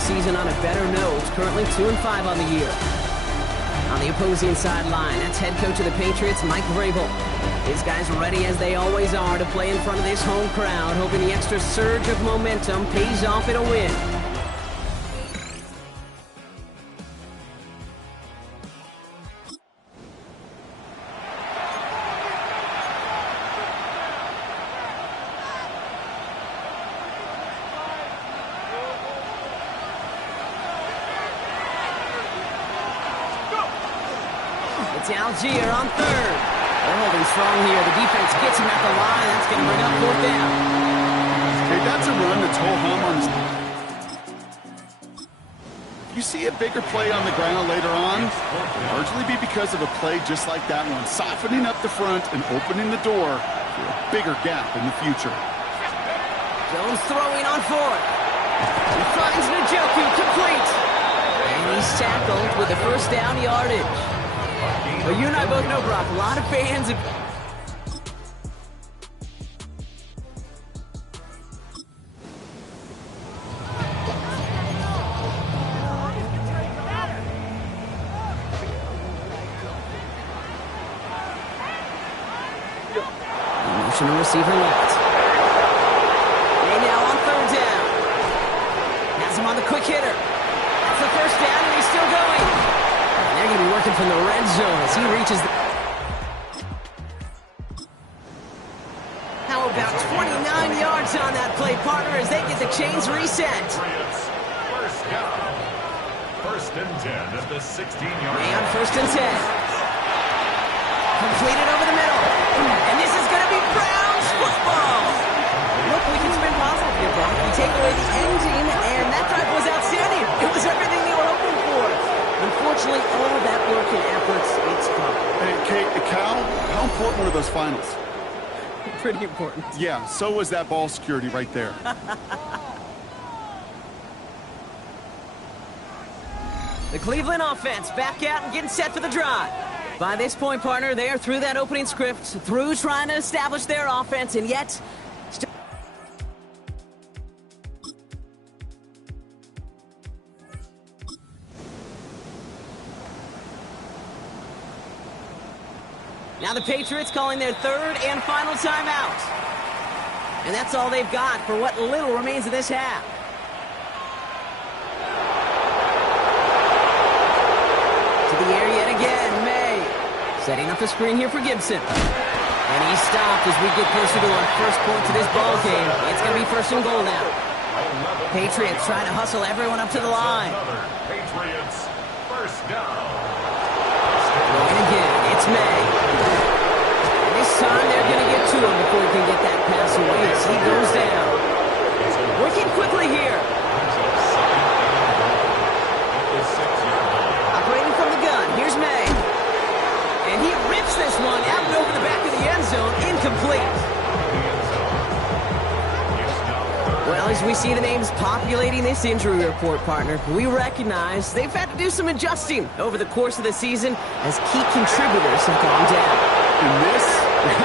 this season on a better note, currently 2-5 on the year. On the opposing sideline, that's head coach of the Patriots, Mike Vrabel. His guys ready as they always are to play in front of this home crowd, hoping the extra surge of momentum pays off in a win. It's Algier on third. They're holding strong here. The defense gets him at the line. That's going to bring up fourth down. Okay, that's a run that's ho-hum on his... You see a bigger play on the ground later on, largely be because of a play just like that one, softening up the front and opening the door for a bigger gap in the future. Jones throwing on fourth. He finds Njoku complete. And he's tackled with the first down yardage. Well, you and I both know, Brock, a lot of fans... Motion receiver left. And now on third down. Has him on the quick hitter. That's the first down, and he's still going. And they're going to be working from the red zone as he reaches the... How about 29 yards on that play, partner, as they get the chains reset. First down. First and 10 at the 16-yard line. And first and 10. Completed over the middle. And this is going to be Browns football. Look, we can spin positive here, Brock. We take away the ending, and that drive was outstanding. It was everything they were hoping for. Unfortunately, all of that work and efforts, it's gone. Hey, Kate, Cal, how important were those finals? Pretty important. Yeah, so was that ball security right there. The Cleveland offense back out and getting set for the drive. By this point, partner, they are through that opening script, through trying to establish their offense, and yet... Now the Patriots calling their third and final timeout. And that's all they've got for what little remains of this half. To the air yet again, May. Setting up the screen here for Gibson. And he's stopped as we get closer to our first point to this ball game. It's going to be first and goal now. Patriots trying to hustle everyone up to the line. Patriots first down. And again, it's May. This time they're going to get to him before he can get that pass away as he goes down. Working quickly here. Operating from the gun. Here's May. And he rips this one out and over the back of the end zone. Incomplete. Well, as we see the names populating this injury report, partner, we recognize they've had to do some adjusting over the course of the season as key contributors have gone down. And this,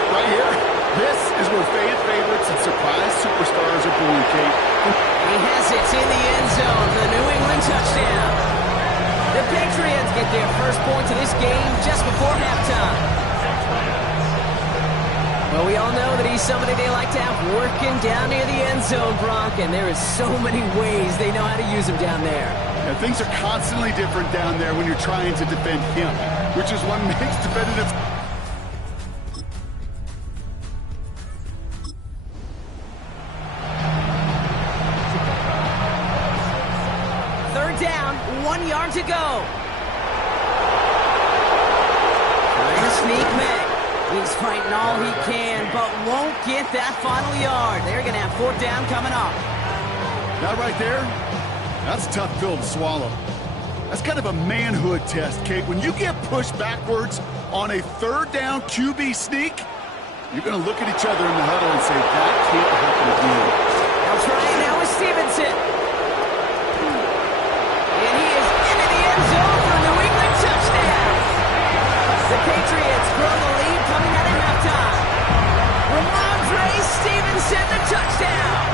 right here, this is where fan favorites and surprise superstars are born, Kate. He has it in the end zone for the New England touchdown. The Patriots get their first point to this game just before halftime. Well, we all know that he's somebody they like to have working down near the end zone, Brock, and there is so many ways they know how to use him down there. Yeah, things are constantly different down there when you're trying to defend him, which is what makes defensive... Third down, 1 yard to go. Trying to sneak May. He's fighting all he can, but won't get that final yard. They're going to have fourth down coming up. That right there, that's a tough pill to swallow. That's kind of a manhood test, Kate. When you get pushed backwards on a third down QB sneak, you're going to look at each other in the huddle and say, that can't happen again. They'll try it now with Stevenson. And he is into the end zone for a New England touchdown. The Patriots grow the lead coming out of halftime. Ramondre Stevenson, the touchdown.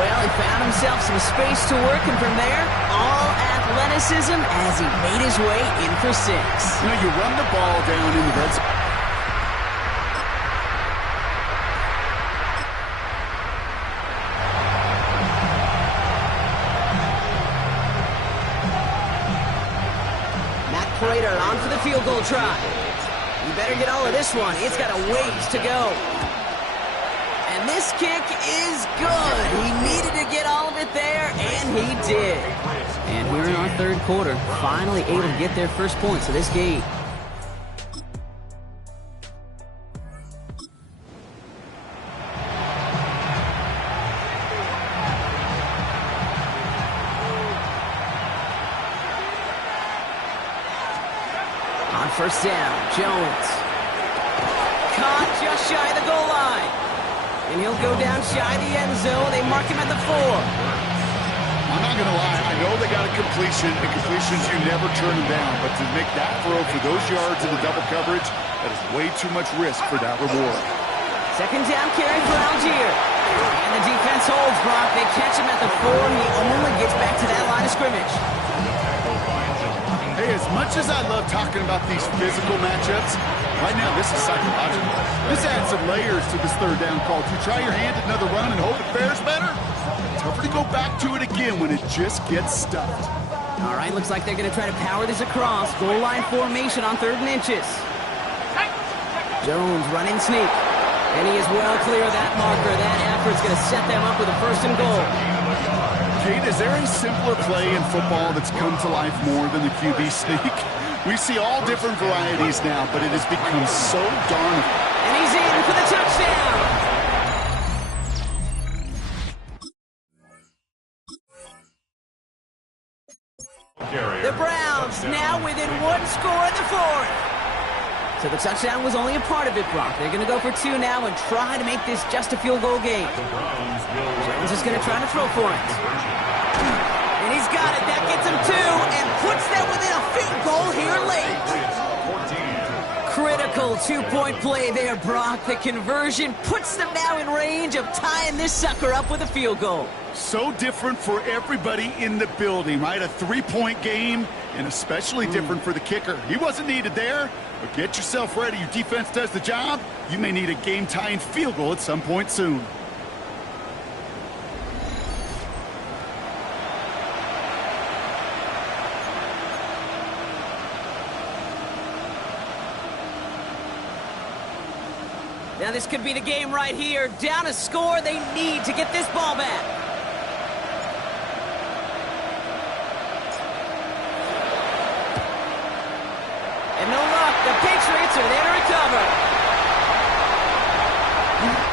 Well, he found himself some space to work, and from there, all athleticism as he made his way in for 6. You know, you run the ball down in the red zone. Prater on for the field goal try. You better get all of this one. It's got a ways to go. And this kick is good. He needed to get all of it there, and he did. And we're in our third quarter, finally able to get their first points of this game. First down, Jones. Caught just shy of the goal line. And he'll go down shy of the end zone. They mark him at the 4. I'm not going to lie. I know they got a completion. And completions, you never turn them down. But to make that throw for those yards in the double coverage, that is way too much risk for that reward. Second down carry for Algier. And the defense holds Brock. They catch him at the 4. He only gets back to that line of scrimmage. Hey, as much as I love talking about these physical matchups, right now this is psychological. This adds some layers to this third down call. Do you try your hand at another run and hope it fares better? Tougher to go back to it again when it just gets stuffed. All right, looks like they're going to try to power this across. Goal line formation on 3rd and inches. Jones running sneak. And he is well clear of that marker. That effort's going to set them up with a 1st and goal. Kate, is there a simpler play in football that's come to life more than the QB sneak? We see all different varieties now, but it has become so darn... And he's in for the touchdown! The Browns now within 1 score in the 4th. So the touchdown was only a part of it, Brock. They're going to go for 2 now and try to make this just a field goal game. Jones is going to try to throw for it. And he's got it. That gets him 2 and puts them within a field goal here late. Critical 2-point play there, Brock. The conversion puts them now in range of tying this sucker up with a field goal. So different for everybody in the building, right? A 3-point game, and especially different for the kicker. He wasn't needed there, but get yourself ready. Your defense does the job. You may need a game-tying field goal at some point soon. Now this could be the game right here. Down a score, they need to get this ball back. And no luck, the Patriots are there to recover.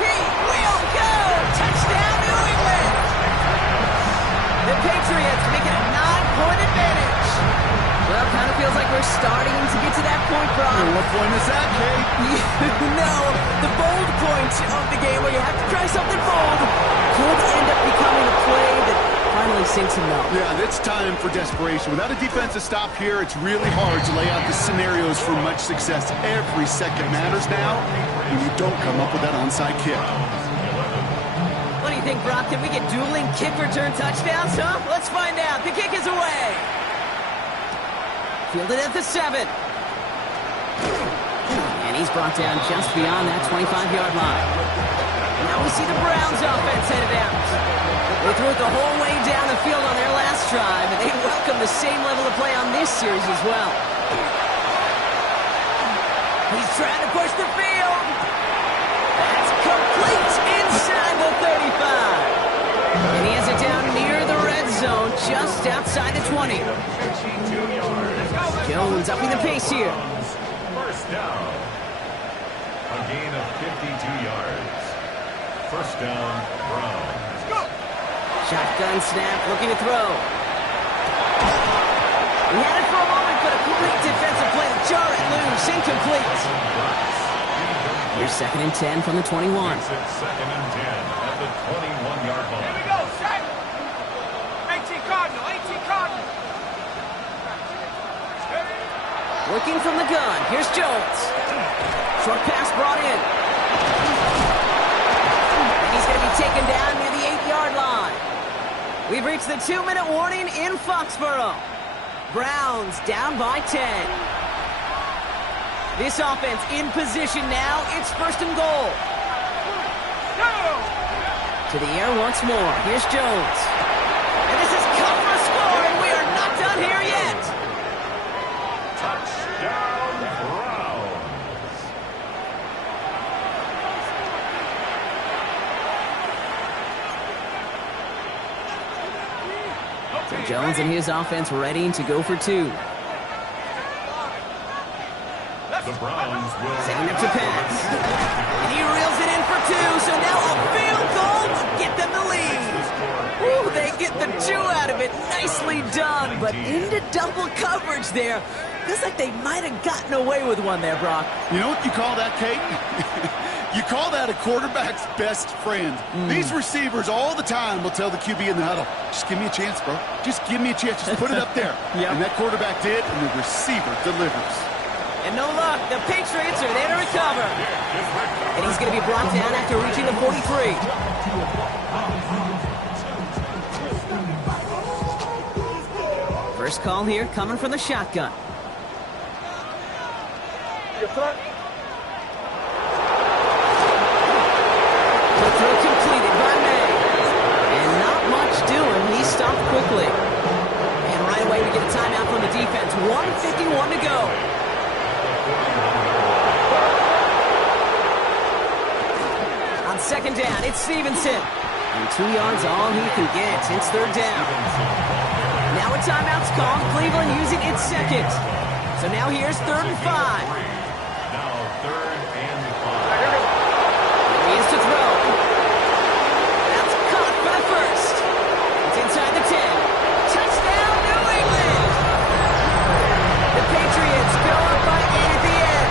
He will go! Touchdown, New England! The Patriots making a 9-point advantage. Well, kind of feels like we're starting to get to that point, Brock. And what point is that, Kate? You know, the bold point of the game where you have to try something bold could end up becoming a play that finally sinks him out. Yeah, it's time for desperation. Without a defensive stop here, it's really hard to lay out the scenarios for much success. Every second matters now, and you don't come up with that onside kick. What do you think, Brock? Can we get dueling kick return touchdowns, huh? Let's find out. The kick is away. Fielded at the 7. And he's brought down just beyond that 25-yard line. Now we see the Browns offense headed out. They threw it the whole way down the field on their last drive, and they welcome the same level of play on this series as well. He's trying to push the field. That's complete inside the 35. And he has it down near the red zone, just outside the 20. Jones upping the pace here. First down. A gain of 52 yards. First down, Browns. Shotgun snap, looking to throw. He had it for a moment, but a great defensive play to jar it loose. Incomplete. Here's 2nd and 10 from the 21. It's 2nd and 10 at the 21-yard line. Here we go, set. 18 Cardinal, 18 Cardinal. Working from the gun. Here's Jones. Short pass brought in. And he's going to be taken down near the 8-yard line. We've reached the 2-minute warning in Foxborough. Browns down by 10. This offense in position now. It's first and goal. To the air once more. Here's Jones. And this is cut for a score, and we are not done here yet. Touchdown, Browns. So Jones and his offense ready to go for 2. The Browns will Setting up to pass. And he reels it in for 2, so now a field goal to get them the lead. Ooh, they get the 2 out of it. Nicely done, but into double coverage there. Feels like they might have gotten away with one there, Brock. You know what you call that, Kate? You call that a quarterback's best friend. These receivers all the time will tell the QB in the huddle, just give me a chance, bro. Just give me a chance. Just put it up there. Yep. And that quarterback did, and the receiver delivers. And no luck. The Patriots are there to recover. And he's going to be brought down after reaching the 43. First call here coming from the shotgun. The throw completed by May. And not much doing. He stopped quickly. And right away we get a timeout from the defense. 1:51 to go. On second down, it's Stevenson. And 2 yards all he can get. It's third down. Now a timeout's called. Cleveland using its second. So now here's 3rd and 5. now 3rd and 5. Here he is to throw. That's caught for the first. It's inside the 10. Touchdown, New England! The Patriots go up by 8 at the end.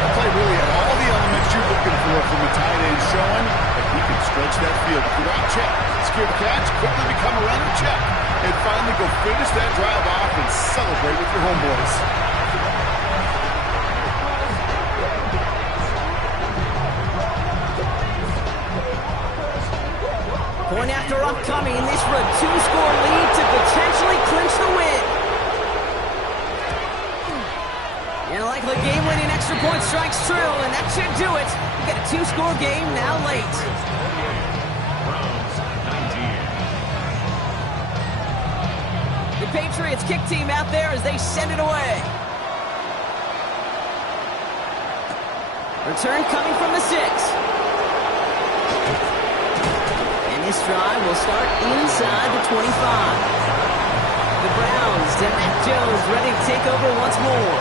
That play really had all the elements you're looking for from a tight end, showing that he can stretch that field. Without check, secure the catch, quickly become a runner, check, and finally go finish that drive off and celebrate with your homeboys. Point after upcoming, this for a 2-score lead to potentially clinch the win. And like the game-winning extra point strikes true, and that should do it. We got a 2-score game now late. Browns 19. The Patriots kick team out there as they send it away. Return coming from the 6. And this drive will start inside the 25. The Browns to Mac Jones ready to take over once more.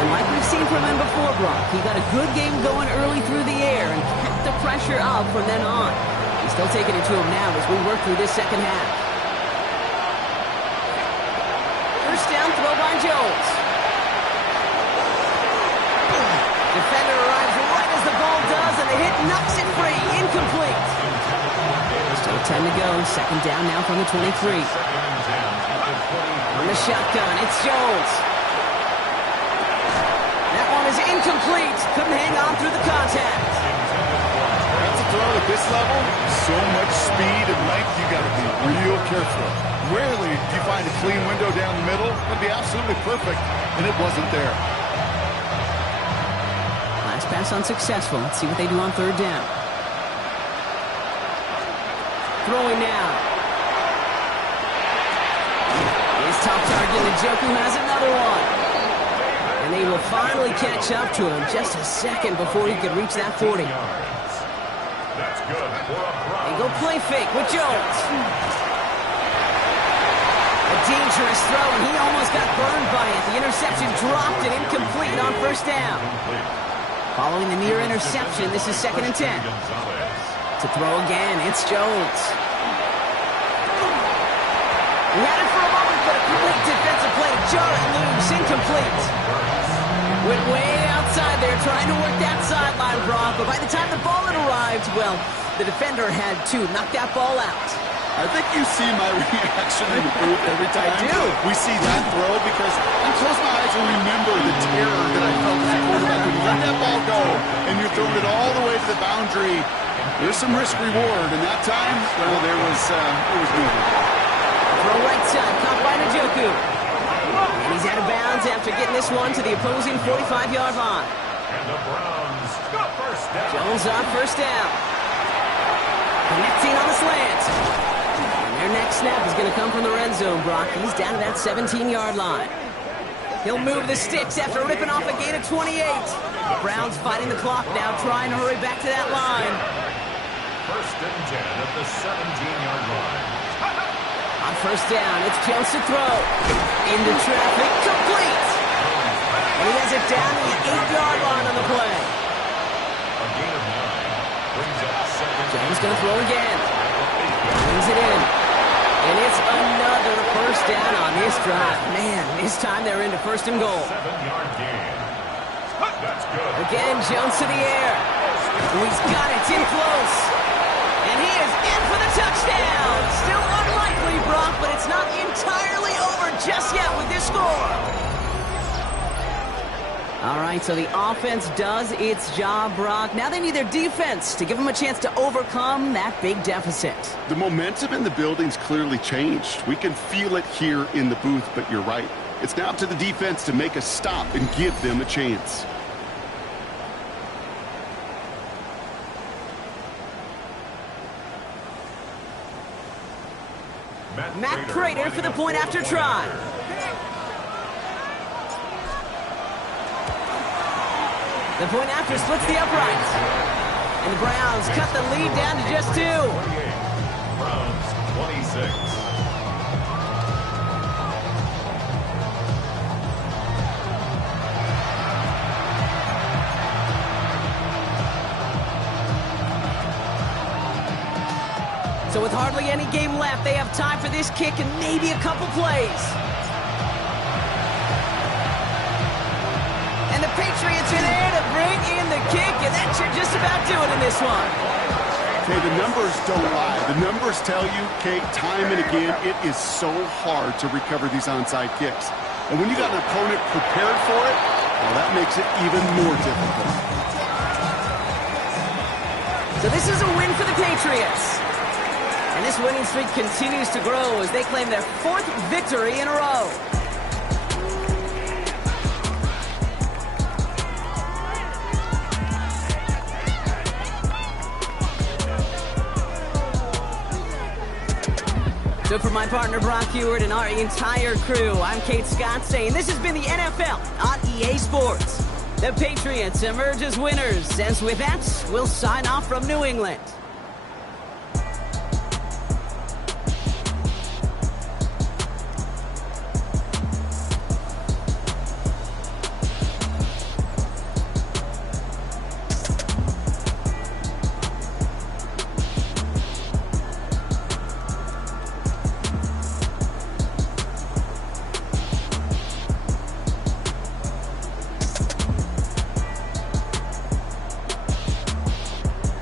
And like we've seen from him before, Brock, he got a good game going early through the air and kept the pressure up from then on. He's still taking it to him now as we work through this second half. First down throw by Jones. Defender arrives right as the ball does, and the hit knocks it free. Incomplete. Still 10 to go. Second down now from the 23. On the shotgun, it's Jones. That one is incomplete. Couldn't hang on through the contact. That's a throw at this level. So much speed and length, you got to be real careful. Rarely do you find a clean window down the middle. That'd be absolutely perfect, and it wasn't there. Last pass unsuccessful. Let's see what they do on third down. Throwing now. His top target, Njoku, has another one. And they will finally catch up to him just a second before he could reach that 40. That's good for a Brown. They go play fake with Jones. A dangerous throw, and he almost got burned by it. The interception dropped and incomplete on first down. Following the near interception, this is 2nd and 10. To throw again, it's Jones. He had it for a moment, but a complete defensive play to jar it loose. Incomplete. Went way outside there, trying to work that sideline, Brock. But by the time the ball had arrived, well, the defender had to knock that ball out. I think you see my reaction in the booth every time we see that throw, because I close my eyes and remember the terror that I felt as a quarterback when you let that ball go and you're throwing it all the way to the boundary. There's some risk reward, and that time, well, there was movement. Throw right side, caught by Njoku. And he's out of bounds after getting this one to the opposing 45-yard line. And the Browns go first down. Jones on first down. Connecting on the slant. And their next snap is going to come from the red zone, Brock. He's down to that 17-yard line. He'll move the sticks after ripping off a gain of 28. The Browns fighting the clock now, trying to hurry back to that line. First and 10 at the 17-yard line. On first down, it's Jones to throw. Into traffic, complete. And he has it down to the 8-yard line on the play. A gain of 9 brings up second. Jones going to throw again. Brings it in. And it's another first down on this drive. Man, this time they're into first and goal. 7-yard gain. That's good. Again, Jones to the air. Oh, he's got it. It's in close. And he is in for the touchdown. Still unlikely, Brock, but it's not entirely over just yet with this score. All right, so the offense does its job, Brock. Now they need their defense to give them a chance to overcome that big deficit. The momentum in the building's clearly changed. We can feel it here in the booth, but you're right. It's now up to the defense to make a stop and give them a chance. Matt Prater for the point after try. The point after splits the uprights. And the Browns cut the lead down to just 2. Browns 26. So with hardly any game left, they have time for this kick and maybe a couple plays. And the Patriots are there to bring in the kick, and that should just about do it in this one. Okay, the numbers don't lie. The numbers tell you, Kate, time and again, it is so hard to recover these onside kicks. And when you got an opponent prepared for it, well, that makes it even more difficult. So this is a win for the Patriots. And this winning streak continues to grow as they claim their 4th victory in a row. So for my partner Brock Heward and our entire crew, I'm Kate Scott saying this has been the NFL on EA Sports. The Patriots emerge as winners, and with that, we'll sign off from New England.